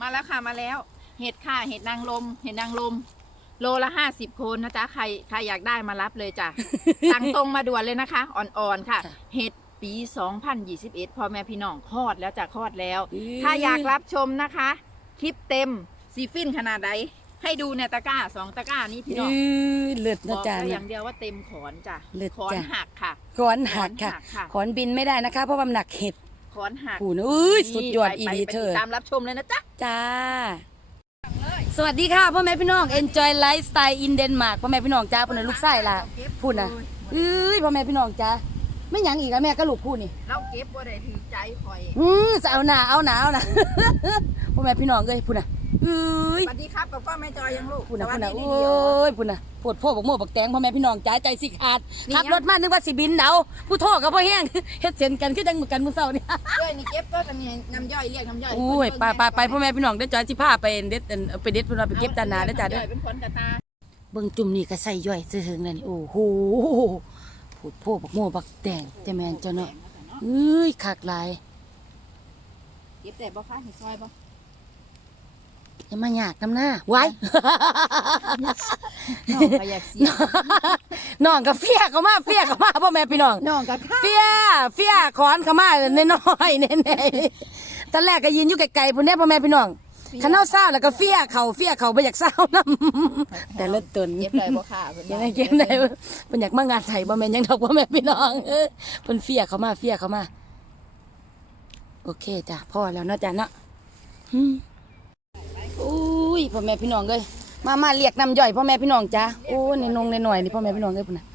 มาแล้วค่ะมาแล้ว เห็ดค่ะเห็ดนางลม เห็ดนางลม โลละห้าสิบโคนนะจ๊ะใครใครอยากได้มารับเลยจ้ะ สั่งตรงมาด่วนเลยนะคะ อ่อนๆค่ะค่ะเห็ดปี 2021พ่อแม่พี่น้องคลอดแล้วจ้ะคลอดแล้วอื้อถ้าอยากรับชมนะคะ คลิปเต็มซีฟินขนาดใดให้ดูในตะกร้าสองตะกร้านี้พี่น้องอื้อเลิศบนะอกจ๊ะได้อนะย่างเดียวว่าเต็มขอนจ้ะเลิศขอนจ้ะหักค่ะขอนหักค่ะขอนหักค่ะขอนบินไม่ได้นะคะ เพราะว่ามันหนักเห็ด ขอนหักผูนอุ้ยสุดยอดไปอีไปดีไปเธติอดตามรับชมเลยนะจ๊ะ จ้า สวัสดีค่ะพ่อแม่พี่น้อง Enjoy Lifestyle in Denmark พ่อแม่พี่น้องจ้าพูดนะลูกไส้ล่ะพูดนะเอ้ยพ่อแม่พี่น้องจ้าไม่หยังอีกอะแม่ก็ลูกพูดนี่เราเก็บบ่ได้ถือใจคอย อือจะเอาหนาเอาหนาเอาหนาพ่อแม่พี่น้องเอ้ยพูดนะ เอ้ยสวัสดีครับกับก้อนแม่จอยยังลูกพูดนะสวัพูสดนะดีโอ้เดียวยพูดนะปวดโพกบักโม่บักแตงพ่อแม่พี่น้องจ้าใจสิขาดนี่ขับยังรถมานึกว่าสิบินเดาผู้โทษกับพ่อแห้งเฮ็ดเสียนกันคือจังเหมือนกันมื้อเช้านี่เอ้ยนี่เก็บก็กันนี่น้ำย่อยเรียกน้ำย่อยโอ้ยไปไปไปพ่อแม่พี่น้องเด้อจ้าสิพาไปเด็ดอันไปเด็ดเพิ่นว่าไปเก็บด้านหน้าเด้อจ้าเด้อน้ำย่ยเป็นคนกระตา เบิ่งจุ่มนี่ก็ใส่ย่อยซื่อๆนั่นนี่โอ้โหพูดโพบักโม่บักแตงจะแม่นเจ้าเนาะเอ้ยคักหลาย เก็บแต่บ่ค้าเห็ดซอยบ่ อย่ามาหยากน้ำหน้าไว้ น้องก็อยากเสียน้องก็เฟียเข้ามาเฟียเข้ามาพ่อแม่พี่น้อง น้องก็ข้าเฟียเฟียขอนเข้ามาน้อยๆแน่ๆตอนแรกก็ยืนอยู่ไกลๆพุ่นแน่พ่อแม่พี่น้องคันเฮาเศร้าแล้วก็เฟียเขาเฟียเขาบ่อยากเศร้านำแต่ละตนเก็บได้บ่ค่ะพิ่นยังว่าไงเก็บได้เพิ่นอยากมางานไทยบ่แม่นหยังดอกพ่อแม่พี่น้องเออเพิ่นเฟียเข้ามาเฟียเข้ามา โอเคจ้ะพ่อแล้วเนาะจ้ะเนาะ อืมอุ้ยพ่อแม่พี่น้องเอ้ยมามาเรียกน้ำย่อยพ่อแม่พี่น้องจ้ะโอ้ในนงในหน่อยนี่พ่อแม่พี่น้องเอ้ยพุ่นน่ะ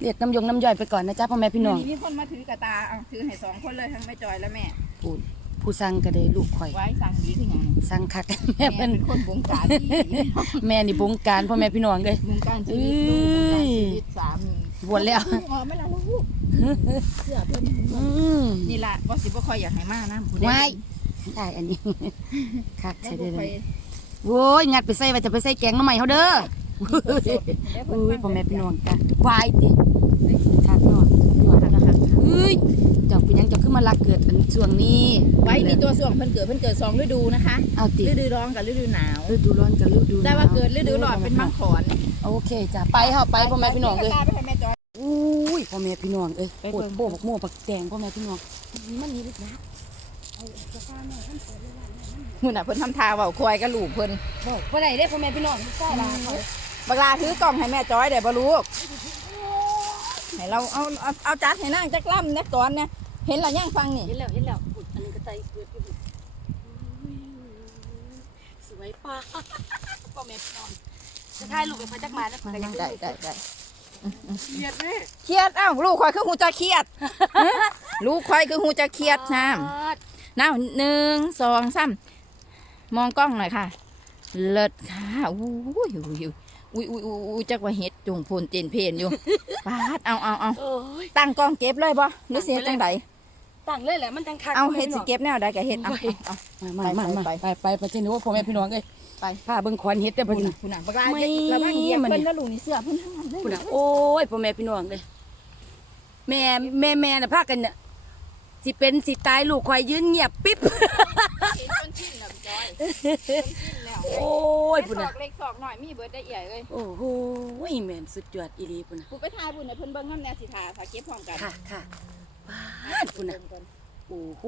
เรียกน้ำยงน้ำย่อยไปก่อนนะจ้ะพ่อแม่พี่น้องนี่มีคนมาถือกระตาเอาถือให้สองคนเลยทั้งแม่จอยและแม่ผู้ผู้สั่งก็ได้ลูกข่อยไว้สั่งดีคือหยังสั่งคักแม่แม่เพิ่นเป็นคนบงการดีแม่นี่บงการพ่อแม่พี่น้องเอ้ยบงการชีวิตลูกบงการชีวิตสามีบวชแล้วอ๋อไม่ละลูกเสื้อเพิ่นอืมนี่ล่ะก็สิบ่ค่อยอยากให้มานะผู้ใดไว้ได้อันนี้คักแล้ใช่วได้บ่เลค่อยย โว้ยงัดไปใส่ว่าจะไปใส่แกงหน้ำใหม่เขาเด้อแล้วเพิ่นอุ้ยพ่อแม่พี่น้องจ้ะวายติคักเนาะยอดแล้วนะคะเอ้ยเจ้าเป็นหยังเจ้าขึ้นมารักเกิดอันช่วงนี้ไว้มีตัวส่วงเพิ่นเกิดเพิ่นเกิดสองฤดูนะคะเอาติฤดูร้อนกับฤดูหนาวฤดูร้อนกับฤดูหนแต่ว่าเกิดฤดูร้อนเป็นมังขอนโอเคจ้ะไปเฮาไปพ่อแม่พี่น้องเอ้ยไปให้แม่จอยอุ้ยพ่อแม่พี่น้องเอ้ยไปปวดเบิ่งโป้บักโม่บักแตงพ่อแม่พี่น้องมันนี่ลึกนะ มื้อน่ะเพิ่นทำทาเว้าควายกับลูกเพิ่นบอกว่าไหนได้พ่อแม่พี่น้องใช่ละเขาบักลาถือกล่องให้แม่จอยได้บ่ลูกให้เราเอาเอาเอาจัดให้นางจักล่ำนะก่อนเนี่ยเห็นแล้วยังฟังนี่เห็นแล้วเห็นแล้วอุ๊ยอันนี้ก็ไตเกิดอยู่อุ้ยสวยป้าพ่อแม่พี่น้องจะถ่ายรูปไปพระจักมาแล้วก็ยังได้ได้ได้เครียดแม่เครียดอ้าวลูกควายคือหูจะเครียดฮะลูกควายคือหูจะเครียดน้ำน้ำหนึ่งสองสาม มองกล้องหน่อยค่ะ เลิศค่ะอุ้ยอุ้ยอุ้ยอุ้ยอุ้ยอุ้ยจักว่าเฮ็ดจงพลเจนเพนอยู่ปาดเอาเอาเอาโอ้ยตั้งกล้องเก็บเลยบ่หรือเสียจังไดตั้งเลยแหละมันจังคักเอาเฮ็ดสิเก็บแนวใดก็เฮ็ดเอาเอามามามาไปไปไปไปเจนี่ว่าพ่อแม่พี่น้องเอ้ยไปพาเบิ่งควันเฮ็ดได้อพุ่เพิ่นนน่ะพุ่นน่ะบักลาไม่เฮ็ดระวังเหยียบมันเพิ่นแล้วลูกนี่เสื้อเพิ่นทั้งนั้นเลยพุ่นน่ะโอ้ยพ่อแม่พี่น้องเอ้ยแม่แม่แม่น่ะพากันเนี่ย สิเป็นสิตายลูกข่อยยืนเงียบปิ๊บ เห็นจนชินแล้วพี่จอยจนชินแล้วโอ้ยพุ่นศอน่ะ กเล็กศอกน้อยมีเบิดได้ใหญ่เลยโอ้โหแม่นสุดยอดอีหลีพุ่นน่ะผู้ไปทายพุ่นน่ะเพิ่นเบิ่งนำแนวสิทาถ้าเก็บพร้อมกันค่ะค่ะบ้าดพุ่นน่ะโอ้โห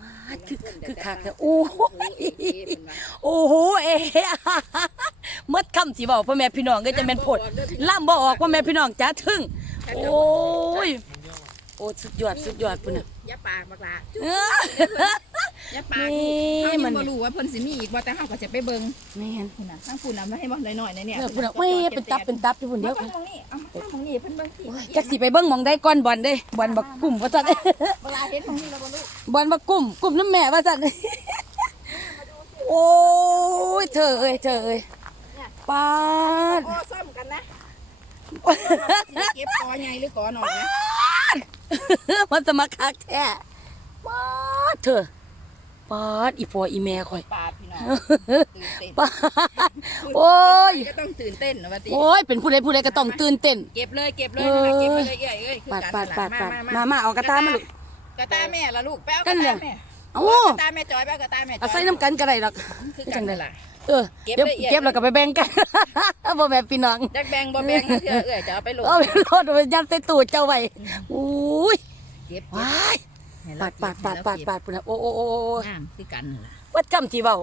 บ้าดคือคือคักแต่โอ้โหโอ้โห เอ๊ะหมดคำสิเว้าพ่อแม่พี่น้องก็จะแม่นโพดล่ำบ่ออกพ่อแม่พี่น้องจ้าถึงโอ้ย โอ้สุดยอดสุดยอดพุ่นน่ะอย่าปากบักละเอ้ออย่าปากนี่เฮามัยัน งบ่รู้ว่าเพิ่นสิมีอีกบ่แต่เฮาก็จะไปเบิ่งแม่นพุ่นน่ะทางพุ่นน่ะมาให้บ่น้อยๆในเนี่ยเออพุ่นน่ะเว้ยเป็นตับเป็นตับอยู่พุ่นเดียวเดี๋ยวตรงนี้เอาตรงนี้เพิ่นเบิ่งสิโอ้ยจักสิไปเบิ่งหมองได้ก่อนบอลเด้บอลบักกุ้มว่าซั่นเวลาเห็นตรงนี้แล้วบ่ลูกบอลบักกุ้มกุ้มน้ำแม่ว่าซั่นโอ้ยเธอเอ้ยเธอเอ้ยปาดโอ้ซ่อมกันนะสิ เก็บกอใหญ่หรือกอน้อยนะมันจะมาคักแท้ปาดเธอปาดอีพ่ออีแม่ข่อยปาดพี่น้องตื่นเต้นปาดโอ้ยก็ต้องตื่นเต้นนะว่าติโอ้ยเป็นผู้ใดผู้ใดก็ต้องตื่นเต้น เก็บเลยเก็บเลยนะคะเก็บเลยเอ้ยเอ้ยคือปาดกันปาดปาดปาดมามามาเอากระตามาลูกกระตาแม่ละลูกแป้วกกัระนเนี่ตายแม่เอ้าเอากระตาแม่จอยไปเอากระตาแม่จอยเอาใส่น้ำกันก็ได้ดอกคือกันนั่นล่ะ เออเก็บเก็บละเอียด เก็บแล้วก็ไปแบ่งกัน บ่แม่นพี่น้อง จักแบงบ่แบงนะเถื่อเอ้ยจะเอาไปโหลดเอาไปโลดไปยัดใส่ตู้เจ้าไว้อุ้ยเก็บว้ายให้ปาเรดปาดปาดปาดปาดพุ่นน่ะโอ้โอ้โอ้โอ้งามคือกันนั่นล่ะว่าจำสิเว้า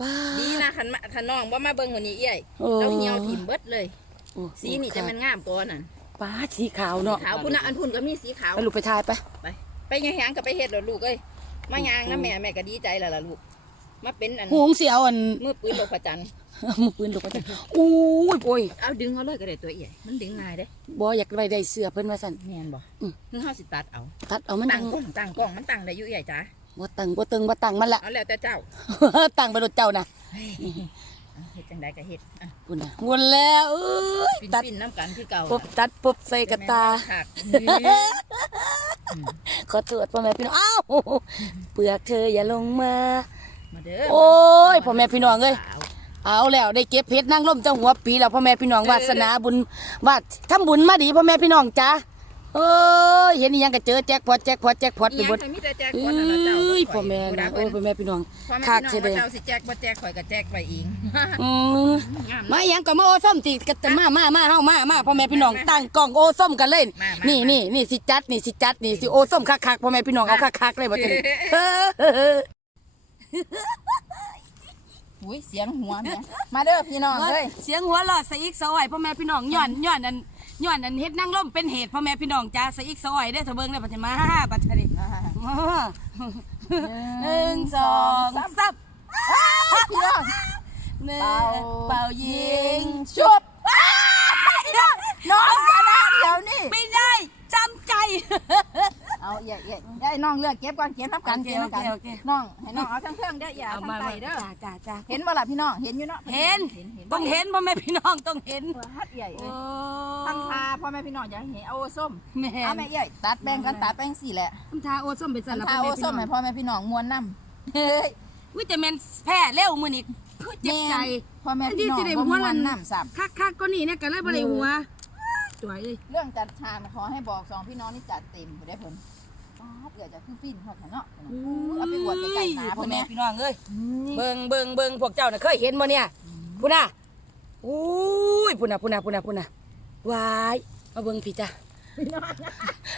ปาดีนะคันมาคันน้องบ่มาเบิ่งคนนี้เอ้ยโอ้แล้วเหี่ยวถิ่มเบิดเลย โอ้สีนี่จะมันงามกว่านั่นปาดสีขาวเนาะขาวพุ่นน่ะอันพุ่นก็มีสีขาว ไปลูกไปทายไป ไปยังหางก็ไปเฮ็ดแล้วลูกเอ้ยมายางนะแม่แม่ก็ดีใจแล้วล่ะลูก มาเป็นอันหูงเสียวอันมือปืนโลกพระจันทร์มือปืนลูกไปจ้ะอุ้ยโอ้ยเอาดึงเขาเลยก็ได้ตัวใหญ่มันดึงง่ายเด้บ่อยากไปได้เสื้อเพิ่นว่าซั่นแม่นบ่อืมคือเฮาสิตัดเอา ตัดเอามันตั้จังงกล้องตั้งกล้องมันตั้งได้อยู่ใหญ่จ้าบ่ตังบ่ตึงบ่ตังมันละเอาแล้วแต่เจ้าตังไปรถเจ้านะเอาเฮ็ดจังไดก็เฮ็ดอะพุ่นน่ะวนแล้วเอ้ยฟินตัดฟินน้ำกันคือเก่าปุ๊บตัดปุ๊บใส่กระตาคักขอโทษพ่อแม่พี่น้องอ้าวเปลือกเธออย่าลงมา มาเด้อโอ้ยพ่อแม่พี่น้องเอ้ยเอาแล้วได้เก็บเพชรนั่งร่มเจ้าหัวปีแล้วพ่อแม่พี่น้องวาสนาบุญวาดทำบุญมาดีพ่อแม่พี่น้องจ้าเอ้ยเห็นอีหยังก็เจอแจ็คพอตแจ็คพอตแจ็คพอตอีไปหหมยัดงเคยมีแต่แจกเอคนนั่นล่ะเจ้า้ยข่พ่อแม่ผู้ใดนะเพิ่โอ้ยพ่อแม่พี่น้องพ่อแม่คักพี่เสียน้เด้องว่าเจ้าสิแจกบ่แจกข่อยก็แจกไปเองอืมงามมาเนาะอหยังก็มาโอส้มติก็จะมามามาเฮามามาพ่อแม่พี่น้องตั้งกล้องโอส้มกันเล่นมามานี่นี่นี่นี่สิจัดนี่สิจัดนี่สิโอส้มคักๆพ่อแม่พี่น้องเอาคักๆเลยบ่จังนี้เออ อุ้ยเสียงหัวแม่มาเด้อพี่น้องเอ้ยเสียงหัวเราะสะอีกสะอ้อยพ่อแม่พี่น้องย้อนย้อนอันย้อนอันเฮ็ดนั่งร่มเป็นเหตุพ่อแม่พี่น้องจ้าสะอีกสะอ้อยได้อเถอะเบิ่งได้อปัจจุบันมาปัจจุบันหนึ่งสองสาม พี่น้องหนึ่งเป่าเป่ายิงชุบ น้องชนะเดี๋ยวนี้ไม่ได้จำใจ เอาเอี่ยเอี่ยได้น้องเลือกเก็บก่อนเก็บน้ำกันโอเคเก็บน้ำกันโอเคโอเค น้องให้น้องเอาทั้งเครื่องได้ออย่าเอาทั้งมาไตเด้อจ้าจ้าจ้าเห็นบ่ล่ะพี่น้องเห็นอยู่เนาะเห็นเห็นเห็นต้องเห็นพ่อแม่พี่น้องต้องเห็นฮัดใหญ่โอ้เลยทั้งพาพ่อแม่พี่น้องอยากเห็นเอาโอส้มแม่เอาแม่เอี่ยตัดแบ่งกันตัดแบ่งสี่แหละทำทาโอส้มเป็นสัตันดละทาพ่อโอแม่พี่ส้มน้ให้องพ่อแม่พี่น้องมวนน้ำเฮ้ย วิจะแมนแพ้เร็วมือนี่ คือเจ็บใจ พ่อแม่พี่น้องบ่มวนน้ำสับคักคักๆก็นี่เนี่ยกันเลยบ่ได้หัวสวยเลยเรื่องจัดชามขอให้บอกสองพี่น้องนี่จัดเต็มไปได้ผลป้าดเดี๋ยวจะขึ้นฟินเขาเนาะเอาไปบวชใกล้ๆหนาพ่พ่ออแม่แม่พี่น้องเอ้ยนี่เบิ่งเบิ่งเบิ่งพวกเจ้าน่ะเคยเห็นบ่เนี่ยพุ่นน่ะอุ้ยพุ่นน่ะพุ่นน่ะพุ่นน่ะพุ่นน่ะวายมาเบิ่งพี่จ้ะ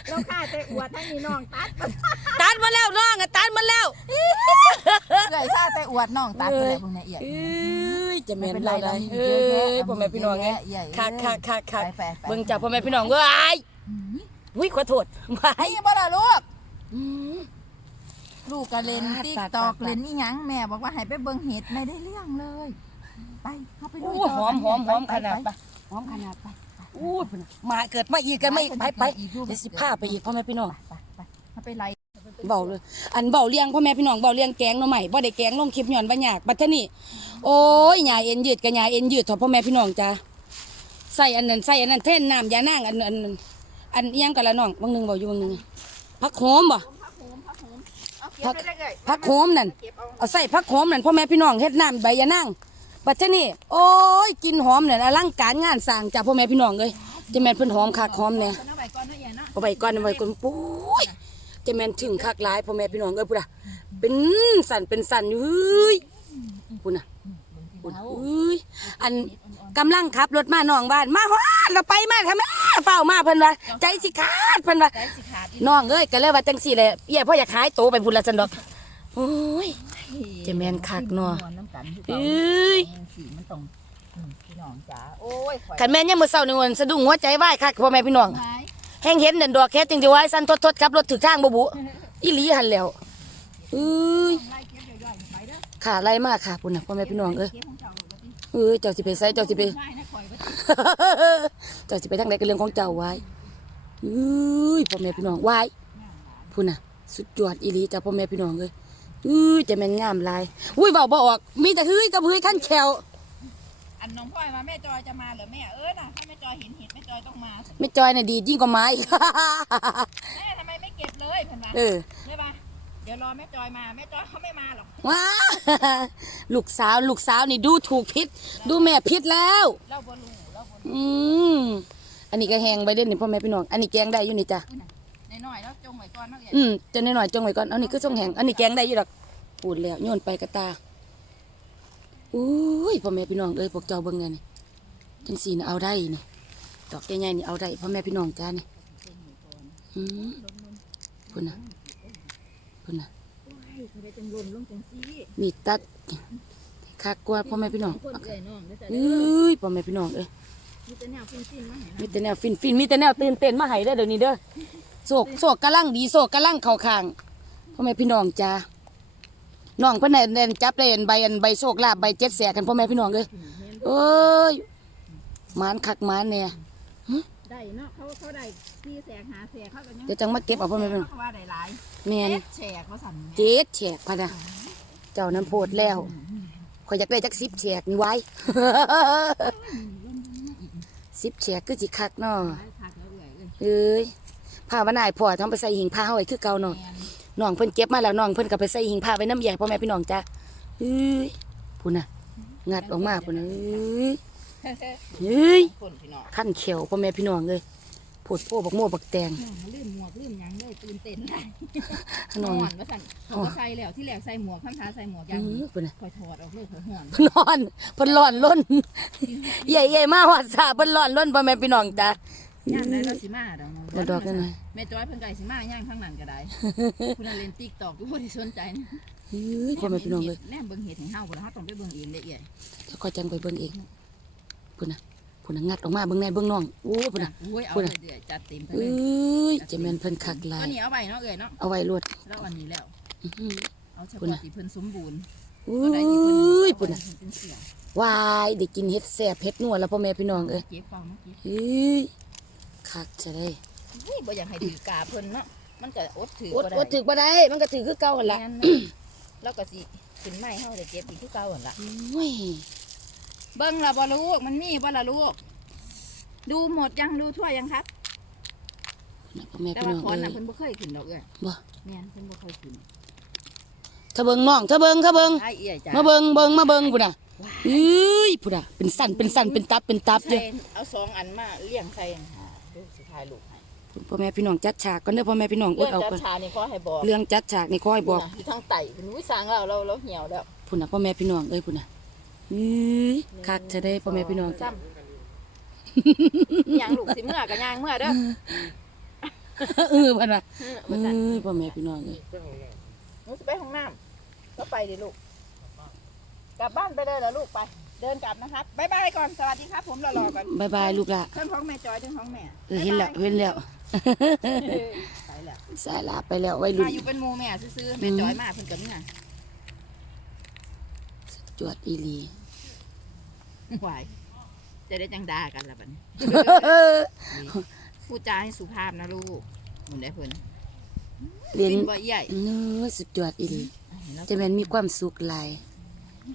เราฆ่าแต่อวดทั้งนี้น้องตัดตัดมาแล้วน้องอะตัดมาแล้วเกยฆ่าแต่อวดน้องตัดไปเลยพวกนี้เอียดเอ้ยจะแม่นไม่เราเป็นไรได้เรามีเอ้เยอะแยะยพ่อแม่พี่น้องเอ้ยเยอะแยะคักคักคักคักไปไปไปเบิ่งจากพ่อแม่พี่น้องเว้ยอุ้ยขอโทษวายไอ้บ่ล่ะลูกอืม ลูกก็เล่นปาดติ๊กปาดตอกปาดเล่นนี่ยังแม่บอกว่าให้ไปเบิ่งเห็ดไม่ได้เรื่องเลย ไปเข้าไปดูอู้หอมหอมหอมขนาดไป หอมขนาดไป อู้พุ่นน่ะมาเกิดมาอีกกันมาอีกไปไปเดี๋ยวสิพาไปอีกพ่อแม่พี่น้อง ไปไปเข้าไปไล่เบาเลย อันเบาเลี้ยงพ่อแม่พี่น้องเบาเลี้ยงแกงหน่อใหม่บ่ได้แกงลงคลิปย้อนบ่ยากบัดเทอนี่โอ้ยหญ้าเอ็นยืดกับหญ้าเอ็นยืดเถอะพ่อแม่พี่น้องจ้าใส่อันนั้นใส่อันนั้นเท่นน้ำยานางอันอันอันอันอิหยังกันละน้องบางหนึงเบาอยู่บางหนึงผักโหมบ่ พักไปเลยผักโหมนั่น เก็บเอา เอาใส่ผักโหมนั่นพ่อแม่พี่น้องเฮ็ดน้ำใบยานาง บัดเทอนี่โอ้ยกินหอมนั่นอลังการงานสร้างจ้าพ่อแม่พี่น้องเอ้ยจะแม่นเพิ่นหอมคักหอมแน่เอาไว้ก่อนนะเอียเนาะเอาไปก่อนเอาไปก่อนปุ้ยจะแม่นถึงคักหลายพ่อแม่พี่น้องเอ้ยพุ่นน่ะเป็นสั่นเป็นสั่นอยู่เฮ้ยพุ่นน่ะพุ่นเฮ้ยอันกำลังขับรถมาน้องบ้านมาฮอดเราไปมาทำไมเฝ้ามาเพิ่นว่าใจสิขาดเพิ่นว่าใจสิขาดอีน้องเอ้ยก็เลยว่าจังซี่แหละเอี้ยพ่ออยากขายโตไปพุ่นละจันดอกโอ้ยจะแม่นคักเนาะน้ำ กันคือเอเก่า้ยสีมันตรงอืมพี่น้องจ๋าโอ้ยข่อยคันแม่นยามมื้อเช้านี่วันสะดุ้งหัวใจวายคักพ่อแม่พี่น้องไม้แห้งเห็นเด่นดอกแค่จึงจะว่าสั่นทดๆครับรถถึกทางบ่บุอีหลีหันแล้วเอ้ยไล่เก็บย่อยๆไปเด้อขาไล่มากค่ะพุ่นน่ะพ่อแม่พี่น้องเอ้ยเก็บของเจ้าเลยว่าติเอ้ยเจ้าสิไปไสเจ้าสิไปง่ายนะข่อยว่าติเจ้าสิไปทางใดก็เรื่องของเจ้าไว้เอ้ยพ่อแม่พี่น้องไว้พุ่นน่ะ สุดยอดอีหลีจ้ะพ่อแม่พี่น้องเอ้ย เอ้ยจะแม่นงามหลาย อุ้ยเว้าบ่ออก มีแต่เฮ้ยกับเฮ้ยขั้นแขวอันน้องพ่อยมาแม่จอยจะมาเหรือแม่เออน่ะถ้าแม่จอยเห็นเห็ดแม่จอยต้องมาไม่จอยน่ะดียิ่งกว่าไม้อีก แม่ทำไมไม่เก็บเลยเพิ่นว่าเออใช่ปะเดี๋ยวรอแม่จอยมาแม่จอยเขาไม่มาหรอกว้าลูกสาวลูกสาวนี่ดูถูกพิษ ดูแม่พิษแล้ว เล่าบอลูเล่าบอลูอืมอันนี้ก็แหงไปเด่นนี่พ่อแม่พี่น้อง อันนี้แกงได้อยู่นี่จ้ะ นน้อยๆแล้วจงไว้ก่อนเนาะเอ้ยอืมจะหน่อยๆจงไว้ก่อน เอานี่คือทรงแหงอันนี้แกงได้อยู่ดอกปูดแล้วโยนไปกระตาอุ้ยพ่อแม่พี่น้องเอ้ยพวกเจ้าเบิ่งไงนี่จังสีนะเอาได้นี่ดอกใหญ่ๆนี่เอาได้พ่อแม่พี่น้องจ้านี่อืมพุ่นน่ะพุ่นน่ะเขาได้จังลมลงจังซี่มีดตัดคักกว่าพ่อแม่พี่น้องคนเอ้ยน้องเด้อจ้ะเอ้ยพ่อแม่พี่น้องเอ้ยมีแต่แนวฟินๆมาให้มีแต่แนวฟินฟินมีแต่แนวตื่นเต้นมาให้เด้อเดี๋ยวนี้เด้อ โศกโศกกำลังดีโศกกำลังเข้าข้างพ่อแม่พี่น้องจ้าน้องเพิ่นได้จับได้อันใบอันใบโศกลาบใบเจ็ดแสกันพ่อแม่พี่น้องเอ้ยเอ้ยหมานคักหมานเนี่ยได้เนาะเขาเขาได้สี่แสกหาแสกเขาก็ยังเดี๋ยวจังมาเก็บเอาพ่อแม่พี่น้องเขาว่าได้หลายแม่นเจ็ดแฉกเขาสั่นเจ็ดแฉกพะนะเจ้านั้นโพดแล้วข่อยอยากได้จักสิบแฉกนี่ไว้สิบแฉกคือสิคักเนาะหลายคักแล้วเอ้ยเอ้ยเอ้ย ผ้าวันนายพ่อทำไปใส่หิงผ้าเฮาไว้คือเก่าเนาะแม่นน้องเพิ่นเก็บมาแล้วน้องเพิ่นก็ไปใส่หิงผ้าไว้น้ำใหญ่พ่อแม่พี่น้องจ้าเอ้ยพุ่นน่ะงัดออกมาพุ่นน่ะเอ้ยเฮ้ยคนพี่น้องขั้นเขียวพ่อแม่พี่น้องเลยผดโป้บักโม่บักแตงน้องลืมหมวกลืมหยังเลยตื่นเต้นได้น้องห่อนว่าสั่นเขาก็ใส่แล้วที่แรกใส่หมวกข้างท้าใส่หมวกเอยังอพุ่นน่ะคอยถอดออกเลยคอยห่อนเพิ่นนอนเพิ่นร้อนล้นใหญ่ๆมาฮอดซาเพิ่นร้อนล้นพ่อแม่พี่น้องจ้า ย่างได้เราสิมาดอกมาดอกกันหน่อย แม่จ้อยเพิ่นไก่สิมาย่างข้างนั้นก็ได้ คุณน่ะเล่นติ๊กตอกทุกคนที่สนใจนะเฮ้ยพ่อแม่พี่น้องเลยแนมเบิ่งเห็ดให้เฮาบ่ล่ะเฮาต้องไปเบิ่งเองได้เอียดเดี๋ยวค่อยจังไปเบิ่งเองพุ่นน่ะพุ่นน่ะงัดออกมาเบิ่งในเบิ่งน้องโอ้พุ่นน่ะ โอ้ยเอาพุ่นเลน่ะยเดือยจัดเต็มไปเอ้เลยยจะแม่นเพิ่นคักหลาอัยนนี้เอาไว้เนาะเอ้ยเนาะเอาไว้รวดแล้วอันนี้แล้วอื้อหือ เอาเฉพุ่นพาะน่ะที่เพิ่นสมบูรณ์โอ้ตัวใดที่เพิ่นยเอาพุ่นไว้น่ะให้เป็นเสียวายได้กินเฮ็ดแซ่บเฮ็ดนัวแล้วพ่อแม่พี่น้องเอ้ยเก็บเฝ้าเมื่อกี้ เฮ้ย คักจะได้เฮ้ยบ่อยากให้ถือกาเพิ่นเนาะมันก็อดถืออดบ่ได้อดถึกบ่ได้ มันก็ถือคือเก่าหั่นล่ะแม่นเนาะแล้วก็สิขึ้นไม้เฮาได้เก็บอีกคือเก่าหั่นล่ะ โอ้ยเบิ่งล่ะบ่ลูกมันมีบ่ล่ะลูก ดูหมดยังดูทั่วยังครับพ่อแม่แต่พี่ว่าน้องคอนเอ้น่ะยเพิ่นบ่เคยขึ้นดอกเอ้ยบ่แม่นเพิ่นบ่เคยขึ้นถ้าเบิ่งน้องถ้าเบิ่งถ้าเบิ่งไอ้เอี้ยจ้ะมาเบิ่งเบิ่งมาเบิ่งพุ่นน่ะเอ้ยพุ่นน่ะเป็นสั่นเป็นสั่นเป็นตับเป็นตับเด้ใส่เอาสองอันมาเลี้ยงใส่หา ดูสุดท้ายลูกให้พ่อแม่พี่น้องจัดฉากก่อนเด้อพ่อแม่พี่น้องอเรื่อดงเอาจัดก่อนชานี่ขอให้บอกเรื่องจัดฉากนี่ขอให้บอกนะอยู่ทางไต่เพิ่นวิสร้างเราเราเราเหี่ยวแล้วพุ่นน่ะพ่อแม่พี่น้องเอ้ยพุ่นน่ะเอ้ยคักจะได้พ่อแม่พี่น้องซ้ำย่างลูกสิเมื่อก็ย่างเมื่อเด้อเออพุ่นน่ะเออเอ้มาสั่นยพ่อแม่พี่น้องเอ้ยหนูสิไปห้องน้ำก็ไปดิลูก กลับบ้านไปเลยเหรอลูกไป เดินกลับนะครับบ๊ายบายก่อน สวัสดีครับ ผมรอๆก่อนบายบายลูกละเรื่องของแม่จอยเรื่องของแม่เออเห็นแล้วเห็นแล้ว ไปแล้วสายลาไปแล้วไว้รุ่มาน อยู่เป็นหมูแม่ซื้อๆแม่จอยมาเพิ่นก็เนี่ยจวดอีหลีไหวจะได้จังดากันละบัดนี้ พูดจาให้สุภาพนะลูกหมุนได้เพิ่นเรียน กินบ่ใหญ่เนื้อสุดยอดอีหลี จะแม่นมีความสุขหลาย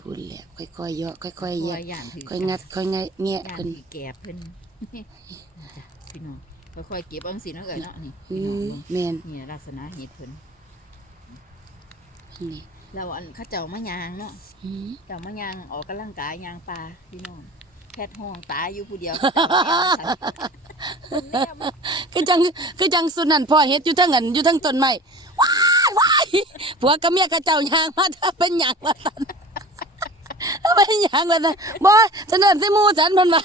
พูดแล้วค่อยๆเยาะค่อยๆคอแยยกย่านถือค่อยงัดค่อยงะแงะย่านเพิ่นถือแกบเพิ่นจ้ะพี่น้องค่อยๆเก็บเอาจังซี่เนาะเอ้ยเนาะนี่อืพี่น้องอเบิ่งแม่นนี่ลักษณะเห็ดเพิ่นนี่เราอันเข้าเจ้ามายางเนาะอืมเจ้ามายางออกกำลังกายยางปลาพี่น้องแพทย์ห้องตายอยู่ผู้เดียวคือจังคือจังสุนันพ่อเฮ็ดอยู่ทั้งอันอยู่ทั้งต้นไม้ว้ายว้ายผัวกับเมียกับเจ้ายางมาถ้าเป็นหยังว่าซั่น ถ้าเป็นหยังว่าซั่นบ่ฉันเดินใส่หมู่ฉันมันว่า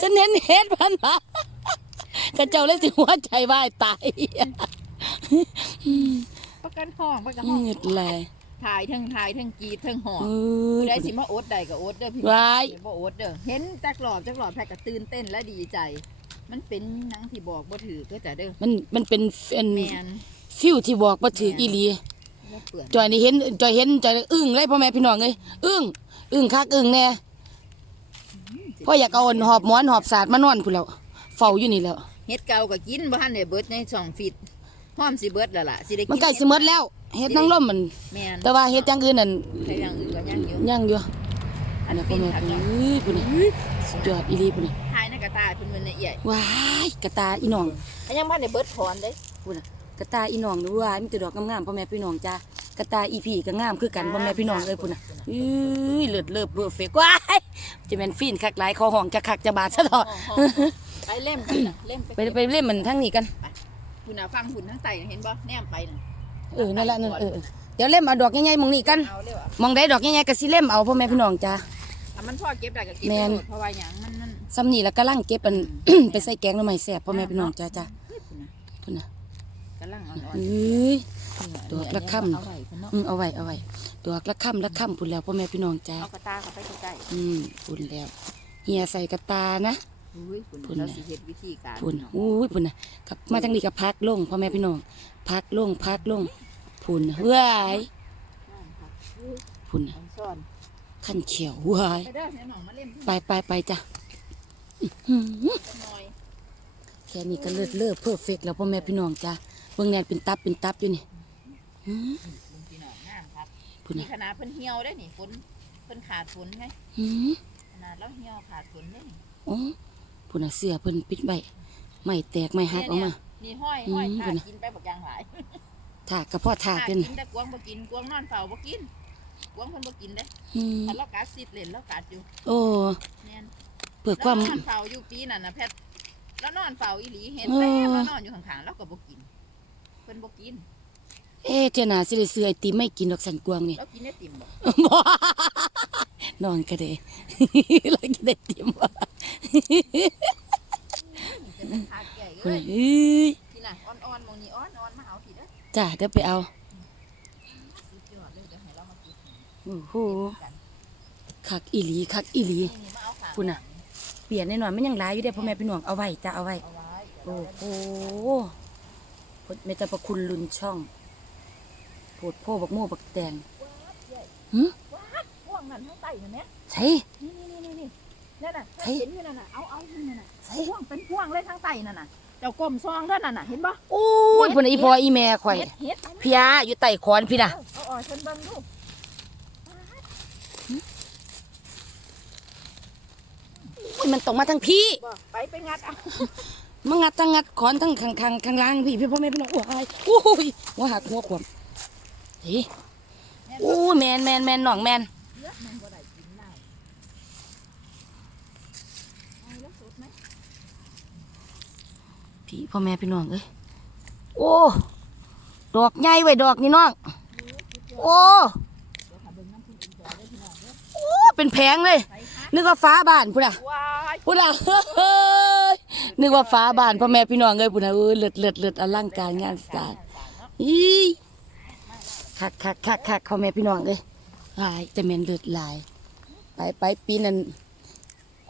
ฉันเห็นเฮ็ดมันว่ากับเจ้าเลยสิหัวใจวายตายประกันห้องประกันห้องเงึดเลยถ่ายทั้งถ่ายทั้งกรีดทั้งห้องเอ้ผู้ยใดสิมาอดใดก็อดเด้อพี่ว้ายบ่อดเด้อเห็นจักหลอบจักหลอบแพทย์ก็ตื่นเต้นและดีใจ มันเป็นหนังที่บอกบ่ถือก็จะเด้อมันมันเป็นเป็นแมนฟิวที่บอกบ่ถืออีหลีบ่เปื่อนจอยนี่เห็นจอยเห็นจอยอึ้งเลยพ่อแม่พี่น้องเอ้ยอึ้ง อึ้งคักอึ้งแน่พ่ออยากเอาอันหอบหมอนหอบสาดมานอนพุ่นแล้วเฝ้าอยู่นี่แล้วเฮ็ดเก่าก็กินบ่ทันได้เบิดในสองฟีตพร้อมสิเบิดแล้วล่ะสิได้กิมันใกล้สิหมดแล้วเฮ็ดนางร่มมันแม่นแต่ว่าเฮ็ดอย่างอื่นนั่นใครอย่างอื่นก็ยังอยู่ยังอยู่อันนี้พ่อแม่พี่น้องเอ้ยพุ่นนี่สุดยอดอีหลีพุ่นนี่ถ่ายในกระตาเพิ่นมันละเอียดว้ายกระตาอีน้องอันยังบ่ทันได้เบิดถอนเด้พุ่นน่ะกระตาอีน้องดูว่ามีแต่ดอกงามๆพ่อแม่พี่น้องจ้า กระตาอีพี่ก็งามคือกันพ่อแม่พี่น้องเอ้ยพุ่นน่ะเอ้ยเลิศเลิศเพอร์เฟกต์ว้ายจะแม่นฟีนคักหลายคอห้องจะคักจะบาดซะเถอะไปเล่มกันน่ะเล่มไปไปไปเล่นมันทั้งนี้กัน คุณน่ะฟังหุ่นทั้งไตน่ะเห็นบ่แนมไปน่ะเออนั่นละนั่นเออเออเดี๋ยวเล่มเอาดอกใหญ่ๆหมองนี่กันเอาเร็วอะหมองได้ดอกใหญ่ๆก็สิเล่มเอาพ่อแม่พี่น้องจ้าถ้ามันพอเก็บได้ก็เก็บแม่ไปนโลดเพราะว่าหยังมันมันซ้ำนี่แล้วก็ล่างเก็บอัน ไปใส่แกงหน่อไม้แซ่บพ่อแม่พี่น้องจ้าจ้าเฮ้ยคุณน่ะพุ่นน่ะกำลังอ่อนเอ้ยๆดอกละค่ำ เอาไว้เพิ่ นเนาะอืมเอาไว้เอาไว้ดอกละค่ำละค่ำพุ่นแล้วพ่อแม่พี่น้องจ้าเอากระตาเข้าไปใกล้อืมพุ่นแล้วเฮียใส่กระตานะ ๆอุ้ยคุณพุ่นเราน่ะ สิเฮ็ดวิธีการพุ่นอุ้ยพุ่นน่ะกับมาทางนี้กับพักลงพ่อแม่พี่น้องพักลงพักลงพุ่นน่ะเว้ยพุ่นน่ะอันซ่อนขั้นเขียวเว้ยไปเด้อให้น้องมาเล่นที่ไปไปไปจ้ะอื้อหือหน่อยแค่นี้ก็เลิศเลิศเพอร์เฟกแล้วพ่อแม่พี่น้องจ้ะเบิ่งแนนเป็นตับเป็นตับอยู่นี่หือลุงพี่น้องงามครับ พุ่นนี่น่ะขนาดเพิ่นเหี่ยวได้นี่ฝนเพิ่นขาดฝนไงหือขนาดเราเหี่ยวขาดฝนได้นี่โอ้พุ่นน่ะเสื้อเพิ่นปิดใบไม่แตกไม่หักออกมา นี่ห้อยห้อยอืมถาพุ่ดนน่ะกินไปบักอยางหลายถากกระเพาะถากถาดเด้นกินแต่กวางบ่กินกวางนอนเฝ้าบ่กินกวางเพิ่นบ่กินเด้หือถ้าเรากัดซิดเล่นเรากัดอยู่โอ้แม่น เพื่อความ แล้วนอนเฝ้าอยู่ปีนั่นน่ะแพทย์แล้วนอนเฝ้าอีหลีเห็นเออแม่แล้วนอนอยู่ข้างๆเราก็บ่กินเพิ่นบ่กิน เอ๊ะเจ้าหน่าสิได้ซื้อไอติมไม่กินดอกสันกวางนี่เรากินไอติมบ่บ่นอนก็ได้แล้วกินไอติมบ่จะเป็นขาดใหญ่เฮ้เอ้ยยที่น่ะอ่อนๆมองนี่อ่อนๆมาเอาสิเด้อจ้าเดี๋ยวไปเอาสุดยอดเลยเดี๋ยวให้เรามากินโอ้โหคักอีหลีคักอีหลีนี่นี่มาเอาขาคุณน่ะ เปลี่ยนแน่นอนมันยังหลายอยู่เด้อพ่อแม่พี่น้องเอาไว้จ้าเอาไว้ เอาไว้โอ้โหเมตตาประคุณลุนช่อง โพดโพบักโม่บักแตงหึว้าดพวกนั้นทั้งไตนั่นแหละใช่นี่นี่นี่นี่นี่นั่นน่ะใช่เห็นอยู่นั่นน่ะเอาเอาที่นั่นน่ะใช่พวงเป็นพวงเลยทั้งไตนั่นน่ะเจ้ากลมซองเด้านนั่นน่ะเห็นบ่โอ้ยพุ่นน่ะอีพ่ออีแม่ข่อยเฮ็ดเฮ็ดพี่อาอยู่ใต้ขอนพี่น่ะเอาเอาออกเพิ่นเบิ่งดูอุ้ยมันตกมาทั้งพี่บ่ไปไปงัดเอามังัดทั้งงัดขอนทั้งข้างข้างข้างล่างพี่พี่พ่อแม่พี่น้องโอ้ยโอ้ยหัวหักหัวขวม เฮ้ยโอ้ยแมนแมนแมนน้องแมนเลือดมันบ่ได้กินได้เอาแล้วสดไหมพี่พ่อแม่พี่น้องเอ้ยโอ้ดอกใหญ่ไว้ดอกนี่น้องโอ้เดี๋ยวถ้าเบิ่งน้ำพุ่นอีกดอกเด้อพี่น้องเด้อโอ้เป็นแพงเลยไปค่ะนึกว่าฟ้าบ้านพุ่นอะว้ายพุ่นอะเฮ้ยนึกว่าฟ้าบ้านพ่อแม่พี่น้องเอ้ยพุ่นอะเออเลิศเลิศเลิศอลังการงานสร้างอี คักคักคักคักพ่อแม่พี่น้องเอ้ยหลายแต่แม่นเลิศหลาย ไปไปปีนั้น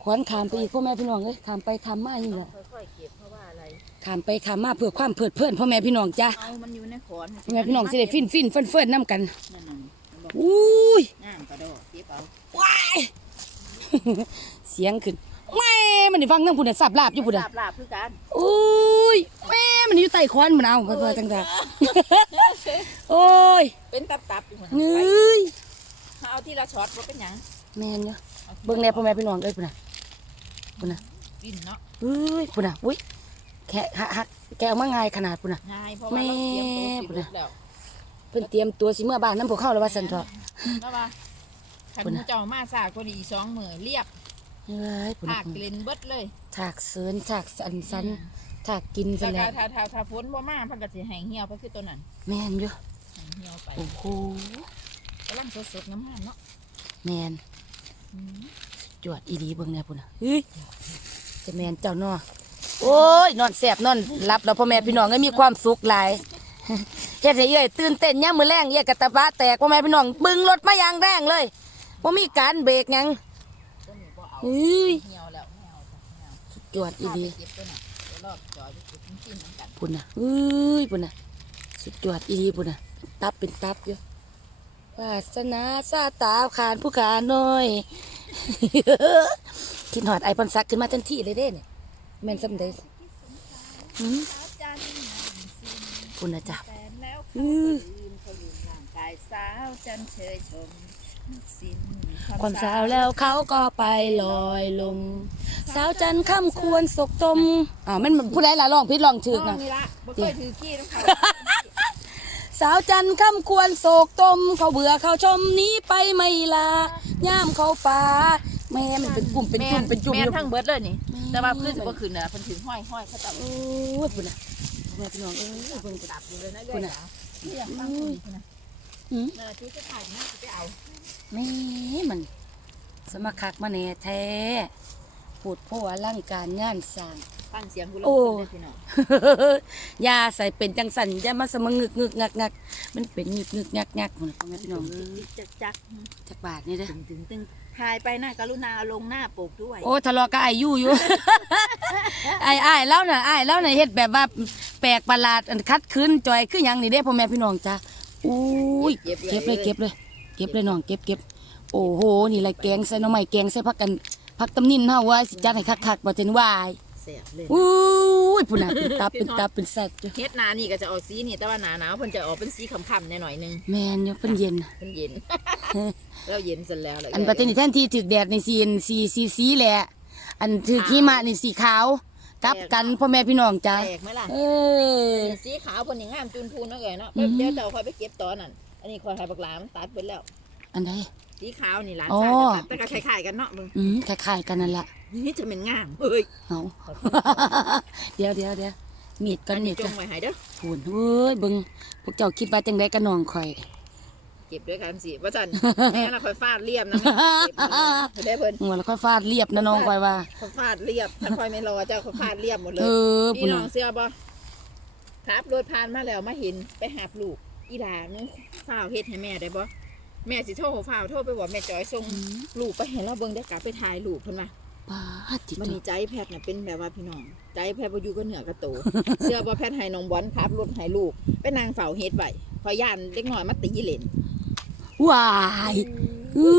ขวานขามไปอีกพ่อแม่พี่น้องเอ้ยขามไปขามมาอยู่ละค่อยๆเก็บเพราะว่าอะไรขามไปขามมาเพื่อความเพลิดเพลินพ่อแม่พี่น้องจ้าเอามันอยู่ในขอนพ่อแม่พี่น้องสิได้ฟินฟินเฟินเฟินน้ำกันนั่นน่ะมันบอกอุ้ยงามกระโดดเก็บเอาว้ายเสียงขึ้น แม่มันได้ฟังนั่งพุ่นน่ะสับลาบอยู่พุ่นน่ะลาบลาบคือกันอุ้ยแม่มันอยู่ใต้คอนมันเอาไปเพื่อจังจ้าโอ้ยเป็นตับๆอยู่เหมือนเงไป้ยเอาที่ละช็อตว่าเป็นหยังแม่นเนาะเบิ่งแน่พ่อแม่พี่น้องเอ้ยพุ่นน่ะพุ่นน่ะกินเนาะเอ้ยพุ่นน่ะอุ้ยแค่หักหักแกเอามาง่ายขนาดพุ่นน่ะ ง่ายเพราะว่าเราเตรียมตัวสิแม่เบิดแล้วเพิ่นเตรียมตัวสิเมื่อบ้านน้ำพวกเข้าแล้วว่าสันเถอะ แล้วว่าขันคุณหน่ะมูเจ้ามาสากคนอีสองมือเรียบ เอ้ยพุ่นผาน่ะกเล่นเบิดเลยถากเสรินถากสันสันถากกินสัแล้นวแหก็ล้วถ้าถ้าถ้าฝนบ่มาเพันก็สิแห้งเหี่ยวไปคือตัวนั้นแม่นอยู่แห้งเหี่ยวไปโอ้โหกำลังสดๆน้ำมันเนาะแม่นอืมจวดอีดีเบิ่งแน่พุ่นน่ะเฮ้ยจะแม่นเจ้าเนาะโอ้ยนอนแสบนอนรับแล้วพ่อแม่พี่น้องก็มีความสุขหลายเฮ็ดให้เอ้ยตื่นเต้นยามมื้อแรงเอ้ยกะตะบะแตกพ่อแม่พี่น้องบึงรถมาอย่างแรงเลยบ่มีการเบรกหยังตัวนี้บ่ เอาเฮ้ยเหี่ยวแล้วไม่เอาจ้ะไม่เอาสุดยอดอีพาไปดีเก็บตัวน่ะเดี๋ยวรอบจอยไปเก็บกินๆเหมือนกันพุ่นน่ะเอ้ยพุ่นน่ะสุดยอดอีดีพุ่นน่ะตับเป็นตับอยู่วาสนาซาตาขานผู้ขาน้อยคิดหอดไอพอนซักขึ้นมาทันทีเลยเด้เนี่ยแม่นสำเด็จหืมสาวจันทร์สิ้นพุ่นน่ะจ้ะแฟนแล้วอือลืมเขาลืมร่างกายสาวจันทร์เชยชมสิ้น ความสาวแล้วเขาก็ไปลอยลม สาวจันทร์ค่ำควรศกตมอ่ามันผู้ใดล่ะร้องพิดร้องถึกน้อนะงนี่ละบ่เคยถือกี้น้ำเขาสาวจันทร์ค่ำควรโศกตม เขาเบื่อเขาชมหนี้ไปไม่ลาย่ามเขาป่าแม่มันเป็นกลุ่มเป็นจุ่มเป็นจุ่มแม่อยู่ทั้งเบิดเลยนี่ แต่ว่าขึ้นสิบ่ขึ้นน่ะเพิ่นถึงห้อยห้อยเขาจะโอ้ยพุ่นน่ะพ่อแม่พี่น้องเอ้ยเบิ่งตับอยู่เลยนะคุณน่ะเรียกตั้งคุณคุณนะอืมเออที่จะถ่ายนะจะไปเอา แม่มันสมาคักมาแน่แท้พูดโพอลังการงานสร้าง ฟังเสียงกูลโอ้งพี่น้องยาใส่เป็นจังสันอย่ามาสมงึกงึกงักงักมันเป็นงึกงึกงักงักมันพ่อแม่พี่น้องเอ้ยจักจักจักบาทนี่เด้อ ตึงตึงตึงถ่ายไปหน้ากรุณาเอาลงหน้าปกด้วย โอ้ทะเลาะกับไอ้ยู่อยู่ ไอ้ไอ้ายเล่าน่ะไอ้ายเล่าน่ะเฮ็ดแบบว่าแปลกประหลาดอันคัดคืนจอยคือหยังนี่เด้พ่อแม่พี่น้องจ้าอุ้ยเก็บเลยเก็บเลย เก็บเลยน้องเก็บเก็บโอ้โหนี่แหละแกงใส่หน้ำใหม่แกงใส่ผักกันผักตำนินเฮาว่าสิจัดให้คักๆบ่เจนวายเสียบเลยอุ้ยพุ่นน่ะเป็นตับเป็นตับเป็นสัตว์อยู่เฮ็ดหนานี่ก็จะออกสีนี่แต่ว่าหนาหนาวเพิ่นจะออกเป็นสีคำๆหน่อยๆนึงแม่นอยู่เพิ่นเย็นเพิ่นเย็นแล้วเย็นเสร็จแล้วแหละอันประเทศนี้แทนที่ถึกแดดในสีนสีสีสีแหละอันถึกหิมะนี่สีขาวกลับกันพ่อแม่พี่น้องจ้าแปลกไหมล่ะเออ สีขาวเพิ่นยังงามจูนพูนเนาะเอ้ยเนาะอืม เดี๋ยวจะเอาค่อยไปเก็บตอนนั้น อันนี้คอยหายบักหลามตัดไปแล้ว อันใด สีขาวนี่หลานอ๋อชายจะตัดแต่ก็คล้ายๆกันเนาะมึงอืมคล้ายๆกันนั่นล่ะนี่จะเป็นงามเอ้ยเอาเดี๋ยวเดี๋ยวเดี๋ยวมีดก่ออันนมีนี้ดจก่อนงไว้ให้เด้อพูนเว้ยเบิ่งพวกเจ้าคิดว่าจังไดกับน้องข่อย เก็บด้วยกันสิว่าจันแม่น่ะคอยฟาดเรียบนะแม่เก็บนะได้เพิ่นหัวแล้วค่อยฟาดเรียบนะน้องข่อยว่า คอยฟาดเรียบถ้าคอยไม่รอเจ้าคอยฟาดเรียบหมดเลเอยอพี่พุ่นน้อน่ะงเสื้อบ่ครับรถผ่านมาแล้วมาเห็นไปหาบลูก อีหลาหนูฝ้าวเฮ็ดให้แม่ได้บ่แม่สิโทรฝ้าวโทรไปบอกแม่จอยส่งลูกไปให้เราเบิ่งได้กลับไปถ่ายลูกเพิ่นว่าป้าดจิตมันตัวนี่ใจแพทย์น่ะเป็นแบบว่าพี่น้อง ใจแพทย์บ่อยู่ก็เหนือกระโต เสื้อบ่แพทย์ให้น้องบอลครับรถให้ลูก ไปนางเฝ้าเฮ็ดไว้พอย่านเล็กน้อยมาตีเล่นว้ายเอ้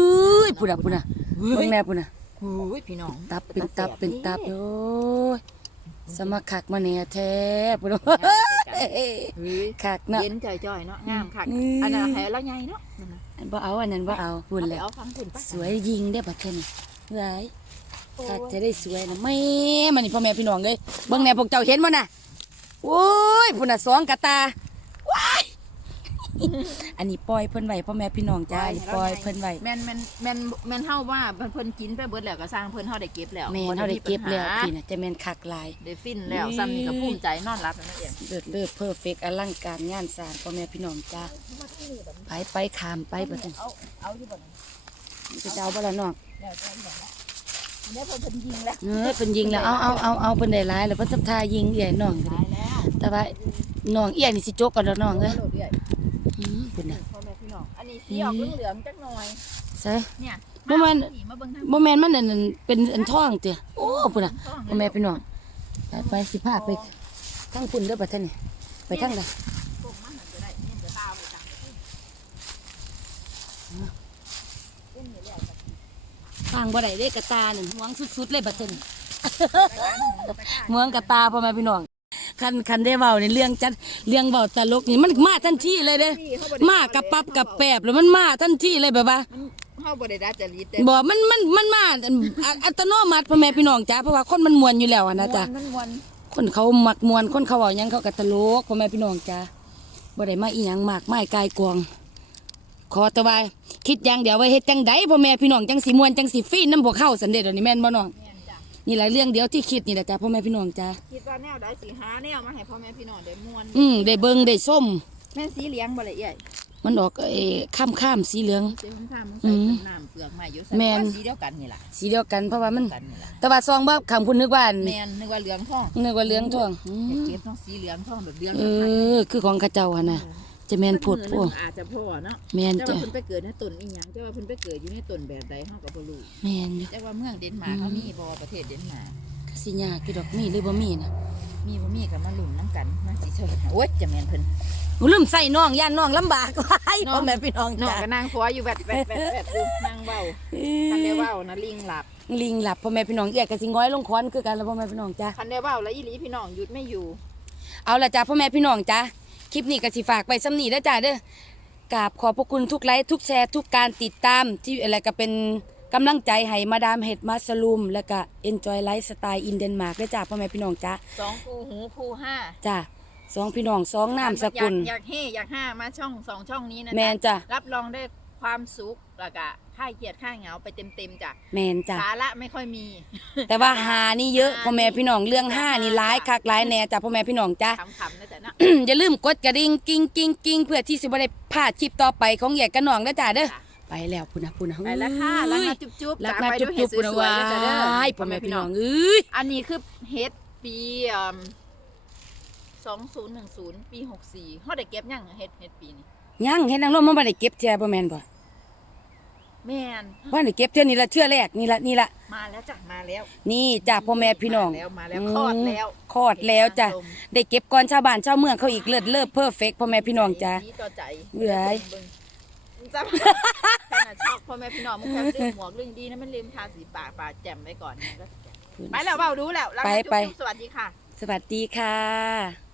ยพุ่นน่ะพุ่นน่ะเบิ่งแน่พุ่นน่ะโอ้ยพี่น้อง ตับเป็นตับเป็นตับโอ้ย สมาคักมาแน่แท้พุ่นน่ะเอ้ยเฮ้ยคักเนาะเย็นจ่อยๆเนาะงามคักอืมอันนั้นแผลแล้วใหญ่เนาะนั่นน่ะอันบ่เอาอันนั้นบ่เอาพุ่นเอาไปแล้วเอาฟังคุณปะสวยยิงได้บัดเทอนี่เฮ้ยถ้าจะได้สวยนะแม่มันนี่พ่อแม่พี่น้องเลยเบิ่งแน่พวกเจ้าเห็นบ่น่ะโอ้ยพุ่นน่ะสองกะตาว้าย อันนี้ปล่อยเพิ่นไว้พ่อแม่พี่น้องจ้าอันนี้ปล่อยเพิ่นไว้แม่นแม่นแม่นแม่นเฮาว่าเพิ่นกินไปเบิดแล้วก็สร้างเพิ่นเฮาได้เก็บแล้วแม่นเฮาได้เก็บแล้วพี่น่ะจะแม่นคักหลาย ได้ฟินแล้วซ้ำนี่ก็ภูมิใจนอนหลับแล้วนั่นเองเลิศเลิศเพอร์เฟกอลังการงานสร้างพ่อแม่พี่น้องจ้าไปไปขามไปบัดนี้เอาเอาอยู่บ่นั่นจะเจ้าบ่ล่ะน้องแล้วจะอยู่บ่ล่ะอันนี้เพิ่นเพิ่นยิงแล้วเออเพิ่นยิงแล้วเอาเอาเอาเอาเพิ่นได้หลายแล้วเพิ่นทำท่ายิงเอี่ยน้องก็ตาได้ยแล้วแต่ว่าน้องเอี่ยนี่สิจกกันแล้วน้องเอ้ยโดดเรื่อย อืมพุ่นน่ะพ่อแม่พี่น้องอันนี้สีออกเหลืองๆจักหน่อยใส่เนี่ยบ่แม่นมาเบิ่งทางบ่แม่นมันอันนั้นเป็นอันท้องเตี้ยโอ้พุ่นน่ะท้องพ่อแม่พี่น้องไปไปสิพาไปทางพุ่นเด้อบัดนี้ไปทางใดปลูกมันนั่นก็ได้เนี่ยเดี๋ยวตาเอาไปจังเอ็นอยู่แล้วจ้ะทางบ่ได้เด้กระตานี่ห่วงสุดๆเลยบัดนี้ไปร้านหมูไปก้านห่วงกระตาพ่อแม่พี่น้อง คันคันได้เว้าในเรื่องจัดเรื่องเว้าตลกนี่มันมาทันทีเลยเด้ที่เขบ่ได้ มากับปับกับแปบแล้วมันมาทันทีเลยแบบว่ามันเฮาบ่ได้ดัดจริตแต่บ่มันมันมันมาอันอัอัตโนมัติพ่อแม่พี่น้องจ้าเพราะว่าคนมันมวนอยู่แล้วอะนะจ้ะมันม่วนคนเขามักมวนคนเขาเว้าหยังเขาก็ตลกพ่อแม่พี่น้องจ้าบ่ได้มาอีหยังมากมายกายกวางขอแต่ว่าคิดอย่างเดียวว่าเฮ็ดจังใดพ่อแม่พี่น้องจังสิมวนจังสิฟีนน้ำพวกเขาสันเด็ดยวนี้แม่นบ่น้องแม่ นจ้ะนี่หลายเรื่องเดียวที่คิดนี่แหละจ้าพ่อแม่พี่น้องจ้าคิดว่าแนวใดสิหาแนวมาให้พ่อแม่พี่น้องได้ม่วนอืมได้เบิ่งได้ส้ม แม่นสีเหลืองบ่ละเอียดมันออกเอ้ข้ามข้ามๆสีเหลืองสีข้ามๆมันอืใส่มเป็นน้ำเปลือกไม้อยู่ใส่แม่นสีเดียวกันนี่ล่ะสีเดียวกันเพราะว่ามัน กันนี่ล่ะแต่ว่าซองบ่คำคุณนึกว่าอันแม่นนึกว่าเหลืองทองนึกว่าเหลืองทองอือยากมเก็บต้องสีเหลืองทองแบบเหลืองเออ คือของเข้าเจ้าอะนะ จะแม่นโพดพวกอาจจะพ่อเนาะแม่นเจ้าจ้ะว่าเพิ่นไปเกิดในต้นอีหยังเจ้าว่าเพิ่นไปเกิดอยู่ในต้นแบบใดเฮาก็บ่รู้แม่นอยู่แต่ว่าเมืองเดนมาร์กเขามีบ่ประเทศเดนมาร์กก็สิยากคือดอกมีหรือบ่มีนะมีบ่มีก็มาลุ้นนํกันมาสิเชิญโอ๊ยจะแม่นเพิ่นกูลืมใส่น้องย่านน้องลำบากไว้น้องพ่อแม่พี่น้องน้องจ้ะก็นั่งฟัวอยู่แวดแวดแวดแวดอยู่นั่งเว้าคันได้เว้านะลิงหลับลิงหลับพ่อแม่พี่น้องเอียกก็สิง้อยลงคอนคือกันแล้วพ่อแม่พี่น้องจ้ะคันได้เว้าแล้วอีหลีพี่น้องหยุดไม่อยู่ เอาละจ้ะพ่อแม่พี่น้องจ้ะ คลิปนี้ก็สิฝากไปซ้ำนี้แล้วจ้ะเด้อกราบขอบพระคุณทุกไลค์ทุกแชร์ทุกการติดตามที่อะไรก็เป็นกำลังใจให้มาดามเห็ดมัสลูม แล้วก็ Enjoy Life Style in Denmark ด้วยจ้ะพ่อแม่พี่น้องจ้ะสองคูหูคูห้าจ้ะสองพี่น้องสองนามสกุลอยากอยากเฮอยากห้ามาช่องสองช่องนี้นะแม่นจ้ะรับรองได้ ความสุขแล้วก็ค่ายเครียดค่ายเหงาไปเต็มๆจ้ะแมนจ้ะสาระไม่ค่อยมี แต่ว่าหานี่เยอะพ่อแม่พี่น้องเรื่องห้านี่ร้ายคักร้ายแน่จ้ะพ่อแม่พี่น้องจ้ะขำๆนะจ๊ะเนาะ อย่าลืมกดกระดิ่งกิ้งกิ้งกิ้งเพื่อที่สิบ่ได้พลาดคลิปต่อไปของแยกกันน้องนะจ้ะเด้อจ้ะ ไปแล้วพุ่นนะพุ่นนะไปแล้วค่ะรักนะจุ๊บๆรักจ้ะนะไปจุ๊ดูบเห็จุ๊ดบสพุ่นนะวว้ายๆนะจ๊ะเด้อยพ่อแม่พี่น้องเอ้ยอันนี้คือเฮ็ดปีสองศูนย์หนึ่งศูนย์ปีหกสี่เขาได้เก็บยังเฮ็ดเฮ็ดปีนี้ ยังเห็นนางลมมันบ่ได้เก็บเทื่อบ่แม่นบ่แม่นว่าได้เก็บเทื่อนี่ละเทื่อแรกนี่ละนี่ละมาแล้วจ้ะมาแล้ว นี่จ้ะพ่อแม่พี่น้องมาแล้วมาแล้วคลอดแล้วคลอดแล้วจ้ะเห็นนางลมได้เก็บก่อนชาวบ้านชาวเมืองเขาอีกเลิศเลิศเพอร์เฟกพ่อแม่พี่น้องจ้ะดีต่อใจเบื่อเบิ่งๆจ้ะขนาดชอบพ่อแม่พี่น้องมึงแค่ซื้อหมวกเรื่องดีนะมันลืมทาสีปากปากแจ่มไว้ก่อนมันก็ไปแล้วเปล่ารู้แล้วรักนะไปไปจุ๊บๆสวัสดีค่ะ สวัสดีค่ะ